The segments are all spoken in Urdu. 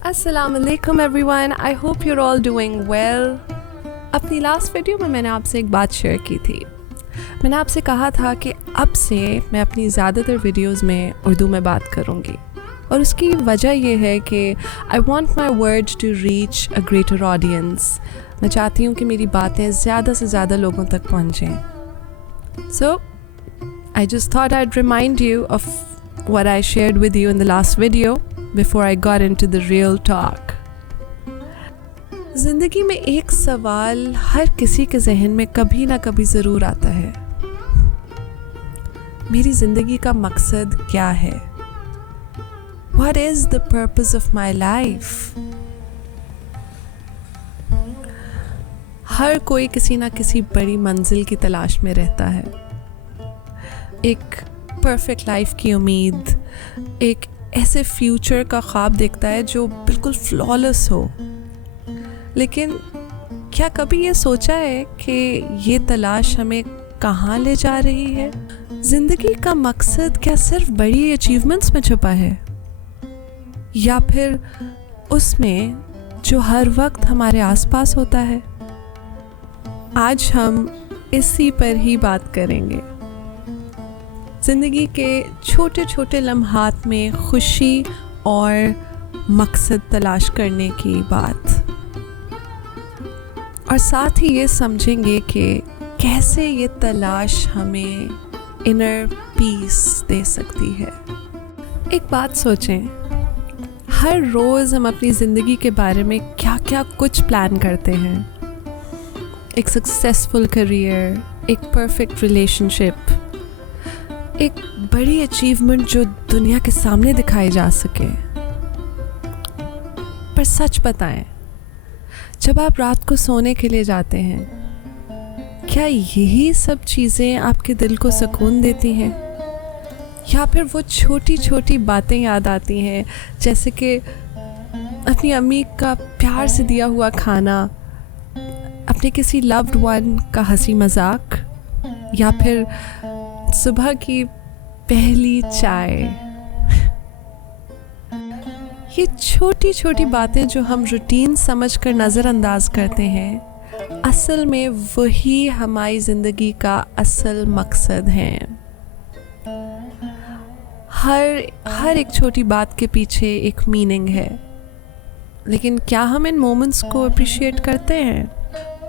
السلام علیکم everyone, I hope you all doing well. اپنی لاسٹ ویڈیو میں نے آپ سے ایک بات شیئر کی تھی. میں نے آپ سے کہا تھا کہ اب سے میں اپنی زیادہ تر ویڈیوز میں اردو میں بات کروں گی، اور اس کی وجہ یہ ہے کہ I want my word to reach a greater audience. میں چاہتی ہوں کہ میری باتیں زیادہ سے زیادہ لوگوں تک پہنچیں. سو I just thought I'd remind you of what I shared with you in the last video before I got into the real talk. زندگی میں ایک سوال ہر کسی کے ذہن میں کبھی نہ کبھی ضرور آتا ہے. میری زندگی کا مقصد کیا ہے؟ What is the purpose of my life? ہر کوئی کسی نہ کسی بڑی منزل کی تلاش میں رہتا ہے. ایک پرفیکٹ لائف کی امید، ایک ایسے فیوچر کا خواب دیکھتا ہے جو بالکل فلالیس ہو. لیکن کیا کبھی یہ سوچا ہے کہ یہ تلاش ہمیں کہاں لے جا رہی ہے؟ زندگی کا مقصد کیا صرف بڑی اچیومنٹس میں چھپا ہے، یا پھر اس میں جو ہر وقت ہمارے آس پاس ہوتا ہے؟ آج ہم اسی پر ہی بات کریں گے. زندگی کے چھوٹے چھوٹے لمحات میں خوشی اور مقصد تلاش کرنے کی بات، اور ساتھ ہی یہ سمجھیں گے کہ کیسے یہ تلاش ہمیں انر پیس دے سکتی ہے. ایک بات سوچیں، ہر روز ہم اپنی زندگی کے بارے میں کیا کیا کچھ پلان کرتے ہیں. ایک سکسیسفل کیریئر، ایک پرفیکٹ ریلیشن شپ، ایک بڑی اچیومنٹ جو دنیا کے سامنے دکھائی جا سکے. پر سچ بتائیں، جب آپ رات کو سونے کے لیے جاتے ہیں، کیا یہی سب چیزیں آپ کے دل کو سکون دیتی ہیں، یا پھر وہ چھوٹی چھوٹی باتیں یاد آتی ہیں، جیسے کہ اپنی امی کا پیار سے دیا ہوا کھانا، اپنے کسی لوڈ ون کا ہنسی مذاق، یا پھر صبح کی پہلی چائے؟ یہ چھوٹی چھوٹی باتیں جو ہم روٹین سمجھ کر نظر انداز کرتے ہیں، اصل میں وہی ہماری زندگی کا اصل مقصد ہیں. ہر ایک چھوٹی بات کے پیچھے ایک میننگ ہے. لیکن کیا ہم ان مومنٹس کو اپریشیٹ کرتے ہیں؟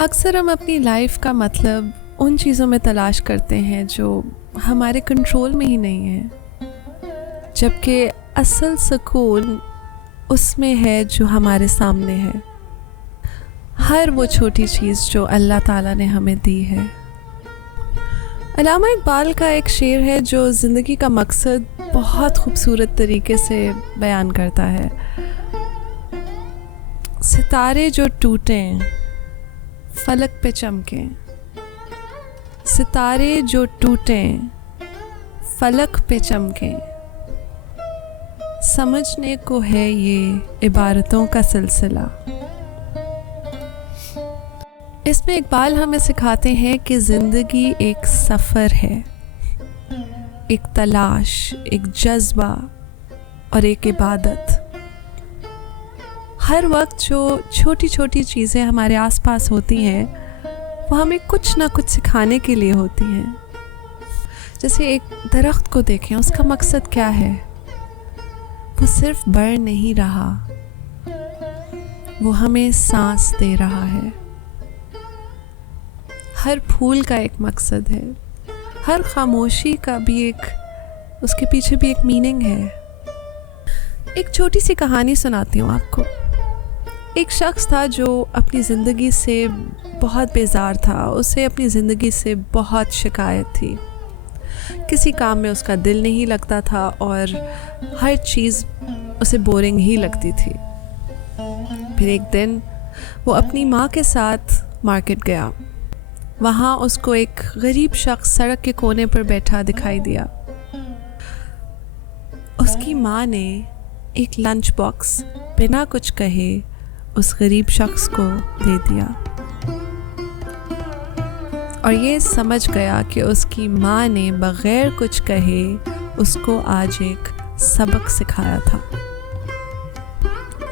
اکثر ہم اپنی لائف کا مطلب ان چیزوں میں تلاش کرتے ہیں جو ہمارے کنٹرول میں ہی نہیں ہیں، جبکہ اصل سکون اس میں ہے جو ہمارے سامنے ہے. ہر وہ چھوٹی چیز جو اللہ تعالیٰ نے ہمیں دی ہے. علامہ اقبال کا ایک شعر ہے جو زندگی کا مقصد بہت خوبصورت طریقے سے بیان کرتا ہے. ستارے جو ٹوٹیں فلک پہ چمکیں، ستارے جو ٹوٹیں فلک پہ چمکیں، سمجھنے کو ہے یہ عبارتوں کا سلسلہ. اس میں اقبال ہمیں سکھاتے ہیں کہ زندگی ایک سفر ہے، ایک تلاش، ایک جذبہ اور ایک عبادت. ہر وقت جو چھوٹی چھوٹی چیزیں ہمارے آس پاس ہوتی ہیں، وہ ہمیں کچھ نہ کچھ سکھانے کے لیے ہوتی ہیں. جیسے ایک درخت کو دیکھیں، اس کا مقصد کیا ہے؟ وہ صرف بڑھ نہیں رہا، وہ ہمیں سانس دے رہا ہے. ہر پھول کا ایک مقصد ہے، ہر خاموشی کا بھی اس کے پیچھے بھی ایک میننگ ہے. ایک چھوٹی سی کہانی سناتی ہوں آپ کو. ایک شخص تھا جو اپنی زندگی سے بہت بیزار تھا. اسے اپنی زندگی سے بہت شکایت تھی. کسی کام میں اس کا دل نہیں لگتا تھا اور ہر چیز اسے بورنگ ہی لگتی تھی. پھر ایک دن وہ اپنی ماں کے ساتھ مارکیٹ گیا. وہاں اس کو ایک غریب شخص سڑک کے کونے پر بیٹھا دکھائی دیا. اس کی ماں نے ایک لنچ باکس بنا کچھ کہے اس غریب شخص کو دے دیا، اور یہ سمجھ گیا کہ اس کی ماں نے بغیر کچھ کہے اس کو آج ایک سبق سکھایا تھا.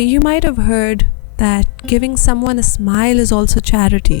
You might have heard that giving someone a smile is also charity.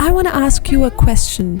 I want to ask you a question.